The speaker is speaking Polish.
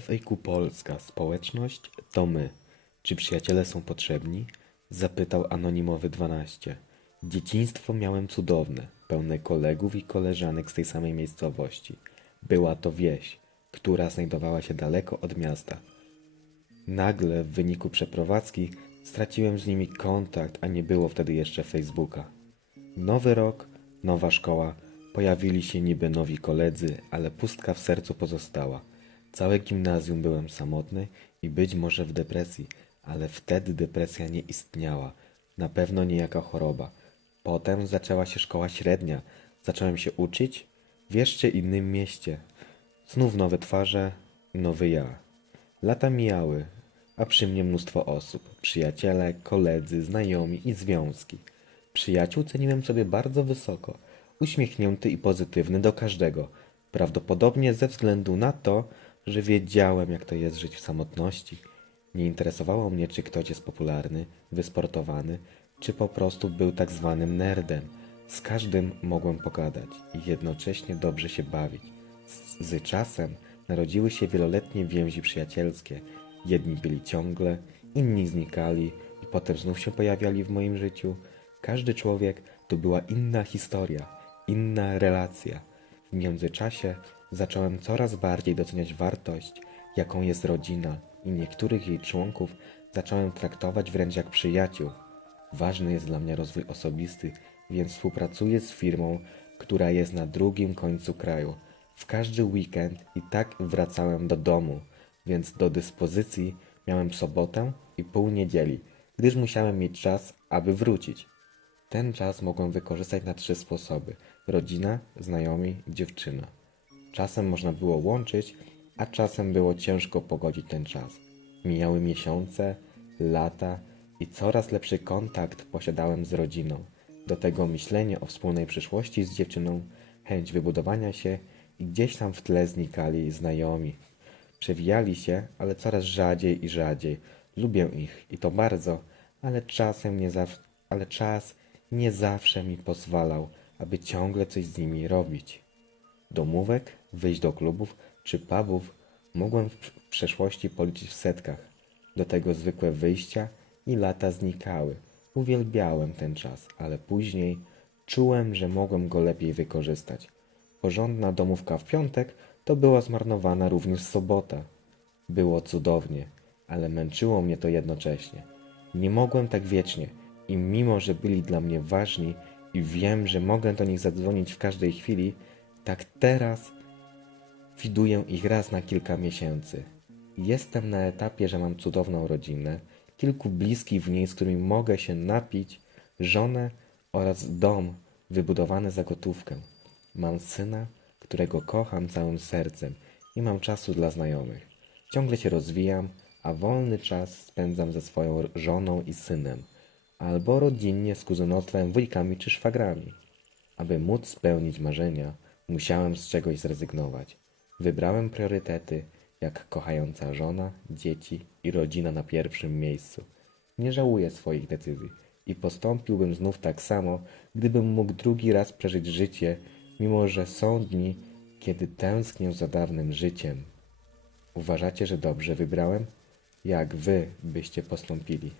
FAQ Polska Społeczność to my. Czy przyjaciele są potrzebni? Zapytał anonimowy 12. Dzieciństwo miałem cudowne, pełne kolegów i koleżanek z tej samej miejscowości. Była to wieś, która znajdowała się daleko od miasta. Nagle w wyniku przeprowadzki straciłem z nimi kontakt, a nie było wtedy jeszcze Facebooka. Nowy rok, nowa szkoła, pojawili się niby nowi koledzy, ale pustka w sercu pozostała. Całe gimnazjum byłem samotny i być może w depresji, ale wtedy depresja nie istniała. Na pewno nie jaka choroba. Potem zaczęła się szkoła średnia. Zacząłem się uczyć w jeszcze innym mieście. Znów nowe twarze, nowy ja. Lata mijały, a przy mnie mnóstwo osób. Przyjaciele, koledzy, znajomi i związki. Przyjaciół ceniłem sobie bardzo wysoko. Uśmiechnięty i pozytywny do każdego. Prawdopodobnie ze względu na to, że wiedziałem, jak to jest żyć w samotności. Nie interesowało mnie, czy ktoś jest popularny, wysportowany, czy po prostu był tak zwanym nerdem. Z każdym mogłem pogadać i jednocześnie dobrze się bawić. Z, z czasem narodziły się wieloletnie więzi przyjacielskie. Jedni byli ciągle, inni znikali i potem znów się pojawiali w moim życiu. Każdy człowiek to była inna historia, inna relacja. W międzyczasie zacząłem coraz bardziej doceniać wartość, jaką jest rodzina i niektórych jej członków zacząłem traktować wręcz jak przyjaciół. Ważny jest dla mnie rozwój osobisty, więc współpracuję z firmą, która jest na drugim końcu kraju. W każdy weekend i tak wracałem do domu, więc do dyspozycji miałem sobotę i pół niedzieli, gdyż musiałem mieć czas, aby wrócić. Ten czas mogłem wykorzystać na trzy sposoby: rodzina, znajomi, dziewczyna. Czasem można było łączyć, a czasem było ciężko pogodzić ten czas. Mijały miesiące, lata i coraz lepszy kontakt posiadałem z rodziną. Do tego myślenie o wspólnej przyszłości z dziewczyną, chęć wybudowania się i gdzieś tam w tle znikali znajomi. Przewijali się, ale coraz rzadziej i rzadziej. Lubię ich i to bardzo, ale czasem nie ale czas nie zawsze mi pozwalał, aby ciągle coś z nimi robić. Domówek, wyjść do klubów czy pubów mogłem w przeszłości policzyć w setkach. Do tego zwykłe wyjścia i lata znikały. Uwielbiałem ten czas, ale później czułem, że mogłem go lepiej wykorzystać. Porządna domówka w piątek to była zmarnowana również sobota. Było cudownie, ale męczyło mnie to jednocześnie. Nie mogłem tak wiecznie i mimo, że byli dla mnie ważni i wiem, że mogę do nich zadzwonić w każdej chwili, tak teraz widuję ich raz na kilka miesięcy. Jestem na etapie, że mam cudowną rodzinę, kilku bliskich w niej, z którymi mogę się napić, żonę oraz dom wybudowany za gotówkę. Mam syna, którego kocham całym sercem i mam czasu dla znajomych. Ciągle się rozwijam, a wolny czas spędzam ze swoją żoną i synem, albo rodzinnie z kuzynostwem, wujkami czy szwagrami. Aby móc spełnić marzenia, musiałem z czegoś zrezygnować. Wybrałem priorytety, jak kochająca żona, dzieci i rodzina na pierwszym miejscu. Nie żałuję swoich decyzji i postąpiłbym znów tak samo, gdybym mógł drugi raz przeżyć życie, mimo że są dni, kiedy tęsknię za dawnym życiem. Uważacie, że dobrze wybrałem? Jak wy byście postąpili?